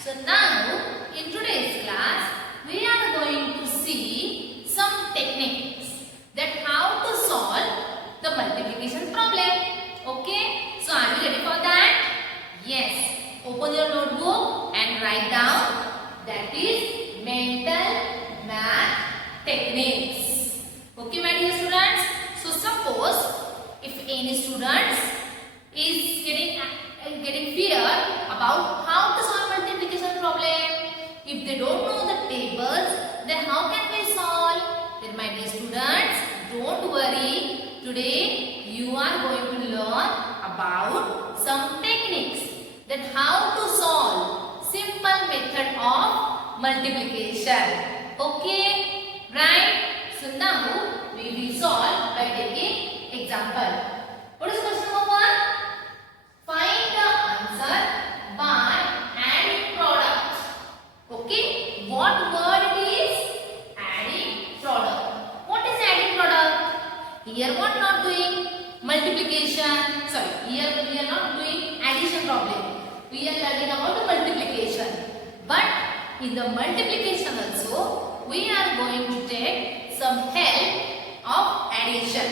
So now in today's class we are going to see some techniques that how to solve the multiplication problem. Okay, so are you ready for that? Yes. Open your notebook and write down, that is mental math techniques. Okay my dear students. So suppose if any students is getting fear about how to solve multiplication problem, if they don't know the tables, then how can we solve? Then my dear students, don't worry. Today you are going to learn about some techniques that how to solve simple method of multiplication. Okay, right? So now we will solve by taking example. What is question number 1? Find the answer by adding product. Okay, what word it is? Adding product. What is adding product? Here what not doing? Multiplication. Sorry, here we are not doing addition problem. We are learning about the multiplication. But in the multiplication also, we are going to take some help of addition.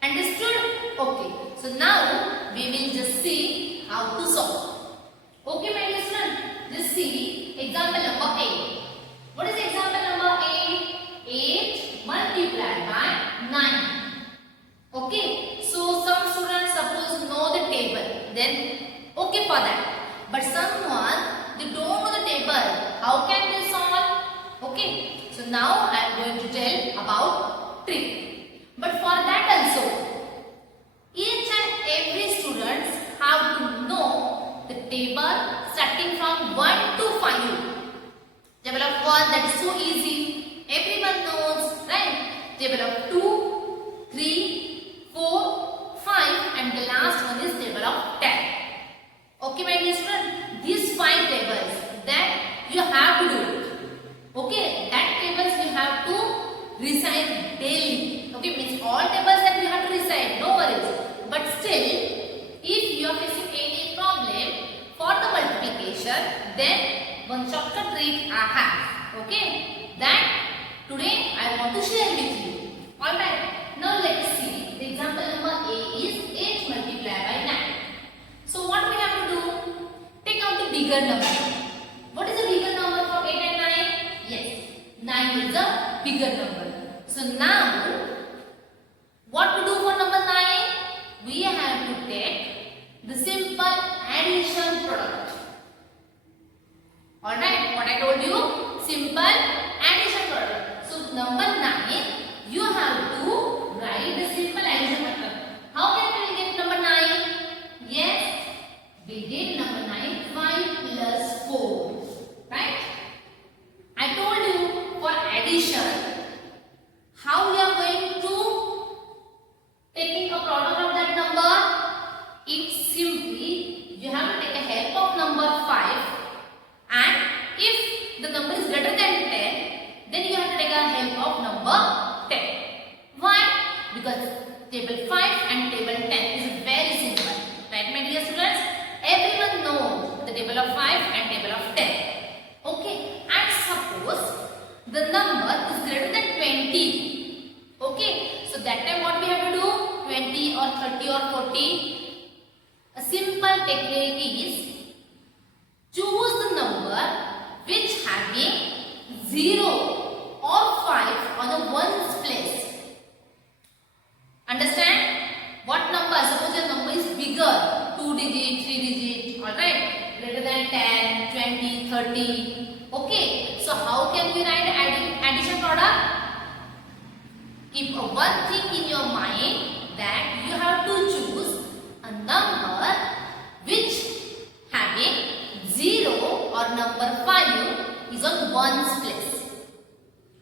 Understood? Okay. So now we will just see how to solve. Okay, my dear student. Just see example number 8. What is example number 8? 8 multiplied by 9. Okay. So some students suppose know the table. Then okay for that. But someone they don't know the table. How can they solve? Okay. So now I am going to tell about trick. But for that also, each and every students have to know the table starting from 1 to 5. Table of 1, that is so easy. Everyone knows, right? Table of 2, 3, 4, 5 and the last one is table of 10. Okay my dear student, these 5 tables that you have to do. Okay, that tables you have to recite daily. Okay, means all tables that you have to recite, no worries. But still, if you are facing any problem for the multiplication, then one shortcut trick I have. Okay, that today I want to share with you. Alright, now let us see. The example number A is 8 multiplied by 9. So what we have to do? Take out the bigger number. What is the bigger number for 8 and 9? Yes, 9 is the bigger number. So now, what to do for number 9? We have to take the simple addition product. Alright, what I told you? Simple addition product. So number 9, you have to write the simple addition product. How can we get number 9? Yes, we did number 9, 5 plus 4. Right? I told you for addition, how we are going to taking a product of that number? It's simply, you have to take a help of number 5 and if the number is greater than 10, then you have to take a help of number 10. Why? Because table 5 and table 10 is very simple. Right my dear students? Everyone knows the table of 5 and table of 10. Okay, and suppose the number is greater than 20. Okay, so that time what we have to do? 20 or 30 or 40. A simple technique is choose the number which having 0 or 5 on the ones place. Understand? What number? Suppose your number is bigger, 2 digit, 3 digit, alright, greater than 10, 20, 30. Okay, so how can we write addition product? Keep one thing in your mind that you have to choose a number which having 0 or number 5 is on ones place.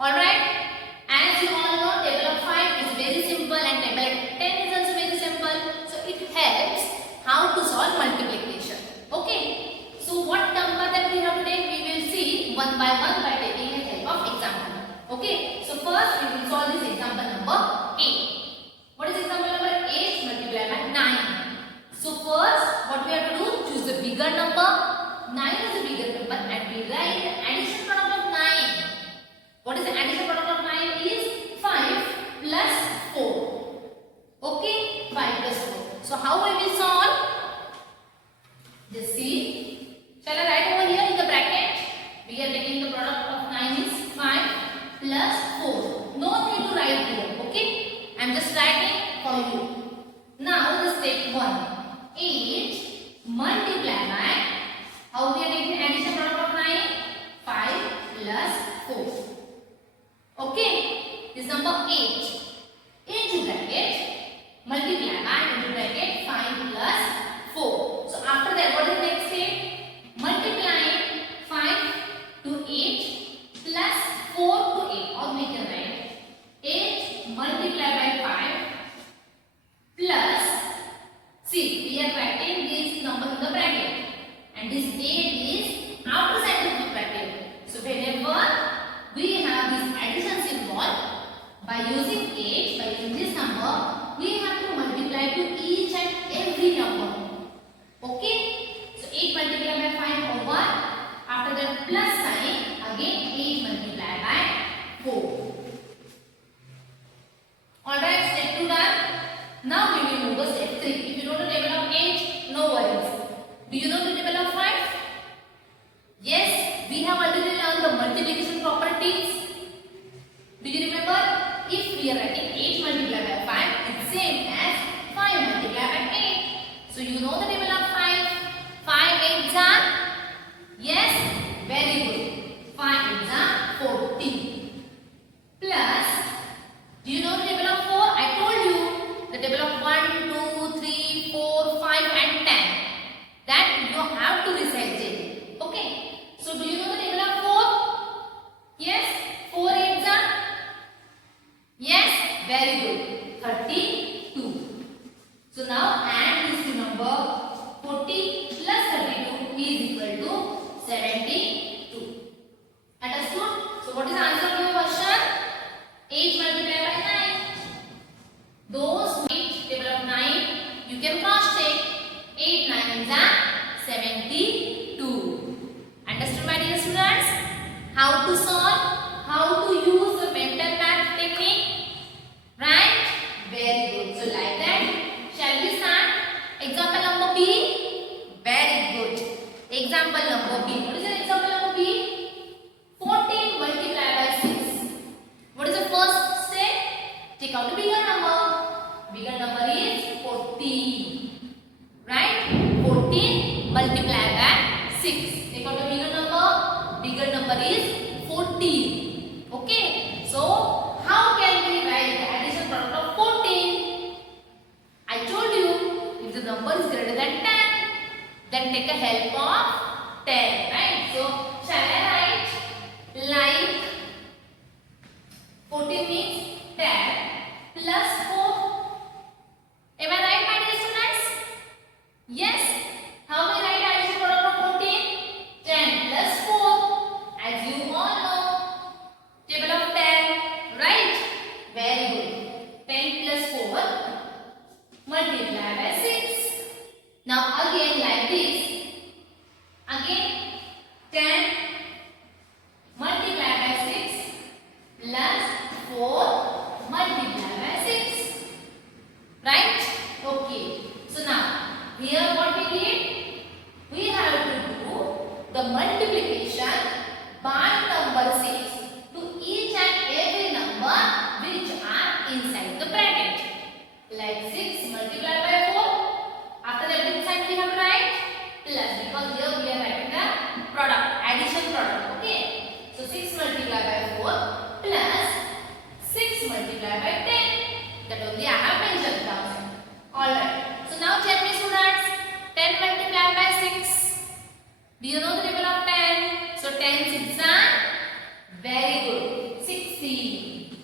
Alright, as you all know, table of 5 is very simple and table of 10 is also very simple. So it helps how to solve multiplication. Okay, so what number that we have today, we will see one by one by taking the help of example. Okay, so first we will solve this example number 8. What is example number 8 multiplied by 9? So first what we have to do, choose the bigger number. 9 is a bigger number and we write the addition product of 9. What is the addition product of 9 is 5 plus 4. Okay, 5 plus 4. So how we will solve? Just see. Shall I write over here in the bracket? We are taking the product of 9 is 5 plus 4. No need to write here. Okay, I am just writing for you. Now the step 1. 8 multiplied by, how we are taking addition product of 9? 5 plus 4. Okay, this number 8 into bracket multiply by into bracket 5 plus 4. So after that, what is the next step? Multiplying 5 to 8 plus 4 to 8. Or we can write 8 multiplied by 5 plus, see, we are writing this number in the bracket and this 8 is outside of the bracket. So whenever we have this addition symbol, by using 8, by using this number, we have to multiply to each and every number. Okay, so 8 multiplied by 5 over, after that plus sign, again 8 multiplied by 4. Alright, step 2 done. Now we will move to step 3. If you know the table of 8, no worries. Do you know the table of 5? Yes, we have already learned the multiplication properties. Do you remember? If we are writing 8 multiplied by 5, it's same as 5 multiplied by 8. So you know the table of 5. 5 8s are? Yes, very good. 5 8s are 14. Plus, do you know the table of 4? I told you the table of 1, 2, 3, 4, 5 and 10. That you have to recite it. Okay. So do you know the table of 4? Yes, 4 8s are? Yes, very good. 32. So now add these two number. 40 plus 32 is equal to 72. Understood? So what is the answer to your question? 8 multiplied by 9. Those 8 table of 9 you can cross check. 8 9s are 72. Understood, my dear students? How to solve? How to use the mental math technique? Right? Very good. So like that, shall we start? Example number B. Very good. Example number B. What is the example number B? 14 multiplied by 6. What is the first step? Take out the bigger number. Bigger number is 14. Right? 14 multiplied by 6. Take out the bigger number. Bigger number is 14. Okay. So how can we write the addition product of 14? I told you, if the number is greater than 10, then take a help of 10. Right? So shall I write like 14 means 10 plus 4. Am I right, my dear students? Yes. How we write addition product of 14? 10 plus 4. As you all know, table of 10. Right? Very good. 10 plus 4 multiplied by 6. Now again like this. Again 10 multiplied by 6 plus 4 multiplied by 6. Right? Okay. So now here what we did? We have to do the multiplication by number 6 to each and every number which are inside the bracket. Like 6 multiplied by 4. After that which side we have to write? Plus, because here we are writing the product, addition product. Okay. So 6 multiplied by 4 plus 6 multiplied by 10. That only I have mentioned down. Alright. So now check me students. 10 multiplied by 6. Do you know the table of 10? So 10 6 are? Very good. 16.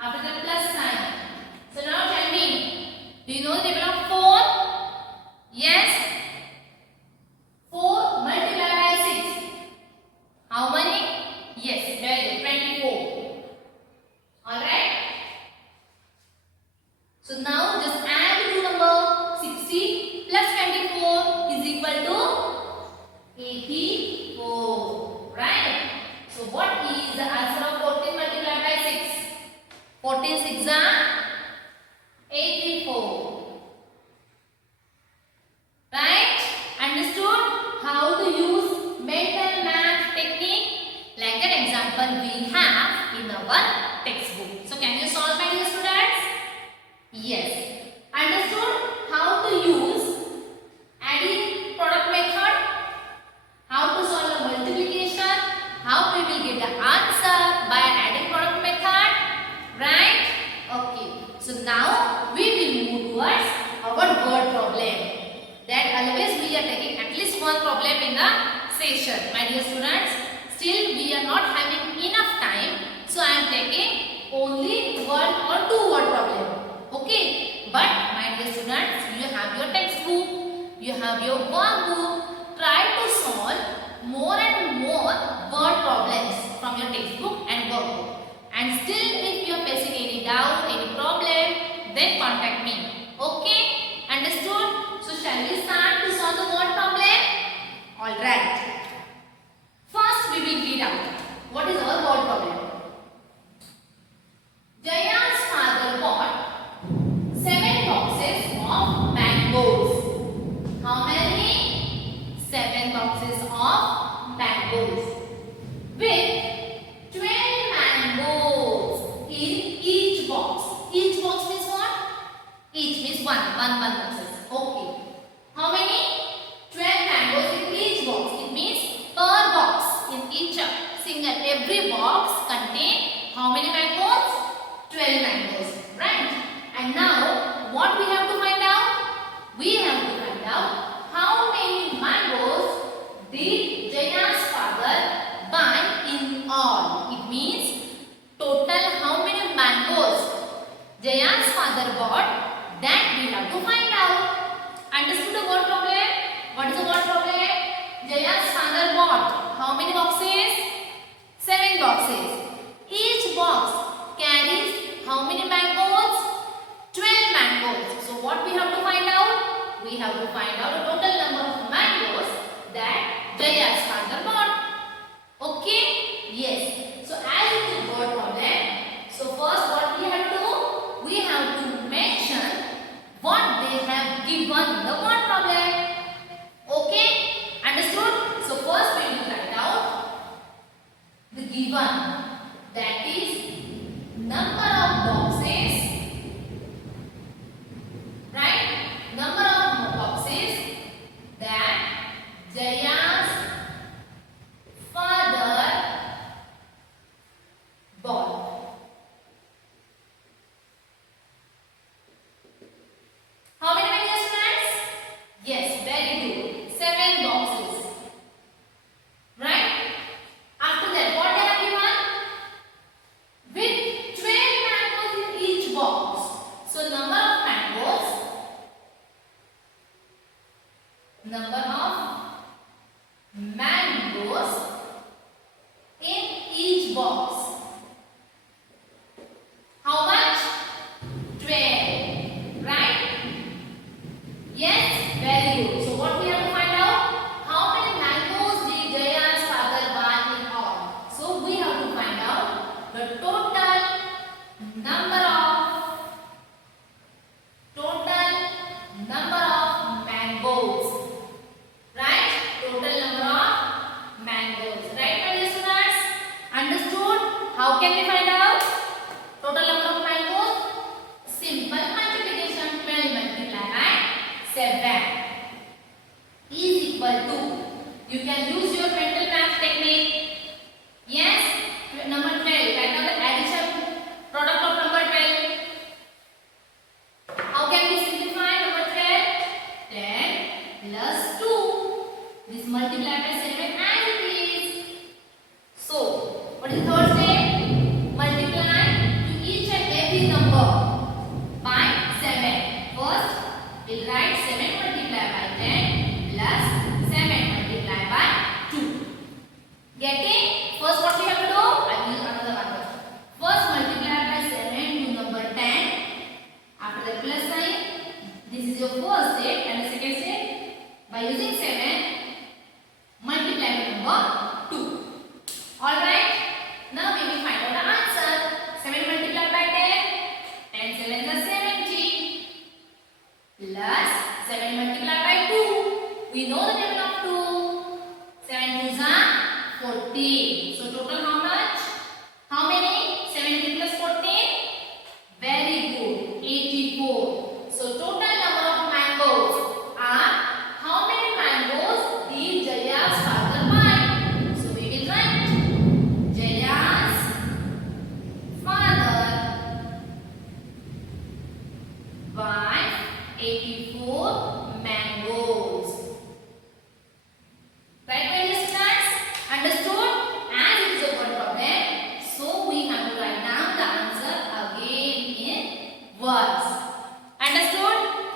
After that plus sign. So now tell me. Do you know the table of 4? Yes. 4 multiplied by 6. How many? Yes, very good. 24. Alright. So now just add the number 60 plus 24 is equal to 80. our textbook. So can you solve, my dear students? Yes. Understood how to use adding product method, how to solve a multiplication, how we will get the answer by adding product method, right? Okay. So now we will move towards our word problem. That always we are taking at least one problem in the session, my dear students. Still we are not having enough time, so I am taking only one or two word problem. Okay. But my dear students, you have your textbook, you have your workbook. Try to solve more and more word problems from your textbook and workbook. And still if you are facing any doubt, any problem, then contact me. Okay? Understood? So shall we start to solve the word problem? Alright. First we will read out. What is our word problem? Jaya's father bought 7 boxes of mangoes. How many? 7 boxes of mangoes. With 12 mangoes in each box. Each box means what? Each means one boxes. Okay. How many? 12 mangoes in each box. It means per box. In each single, every box contain how many mangoes? 12 mangoes. Right? And now, what we have to find out? We have to find out how many mangoes did Jaya's father buy in all. It means total how many mangoes Jaya's father bought, that we have to find out. Understood the word problem? What is the word problem? Jaya's father bought how many boxes? 7 boxes. Each box carries how many mangoes? 12 mangoes. So what we have to find out? We have to find out the total number of mangoes that Jaya's father bought. Okay? Yes. So as it is a word problem, so first what we have to do? We have to mention what they have given the word problem. Okay? Understood? So first we will write out the given, that is number of boxes, right? Number of boxes that Jaya's father bought. How many students? Yes, very good. 7 boxes. Right? After that, what they have given? With 12 mangoes in each box. So number of mangoes. Number of mangoes in each box. How much? 12. Right? Yes, very good. So what we have to find out? How many mangoes did Jaya's father buy in all? So we have to find out the total number of mangoes. Right? Total number of mangoes. Right, my dear students? Understood? How can we find out total number of mangoes? Simple multiplication. 12 multiplied by 7 is equal to, you can use your mental math technique. Yes, number 12, right now the addition product of number 12. How can we simplify number 12? 10 plus 2. This multiplied by 7 as it is. So, what is the third step? Multiply to each and every number by 7. First, we'll write 7 multiplied by 10 plus 7 multiplied by 2. Getting? First what we have to do? I will use another one. First multiply by 7 to number 10. After the plus sign, this is your first step, and the second step, by using 7, multiply by number 2. Alright? Now we will find out the answer. 7 multiplied by 10. 10 7 is 70. Plus 7 multiplied by 2. We know the table of 2. 7 2s are 14. So total how much? How many? 7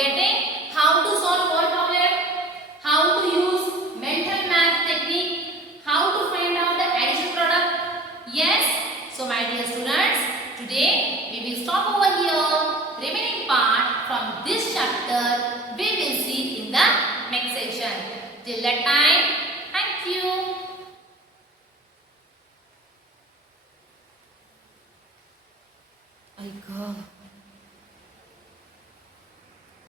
Getting how to solve word problem, how to use mental math technique, how to find out the addition product. Yes. So my dear students, today we will stop over here. Remaining part from this chapter we will see in the next session. Till that time, thank you. My God.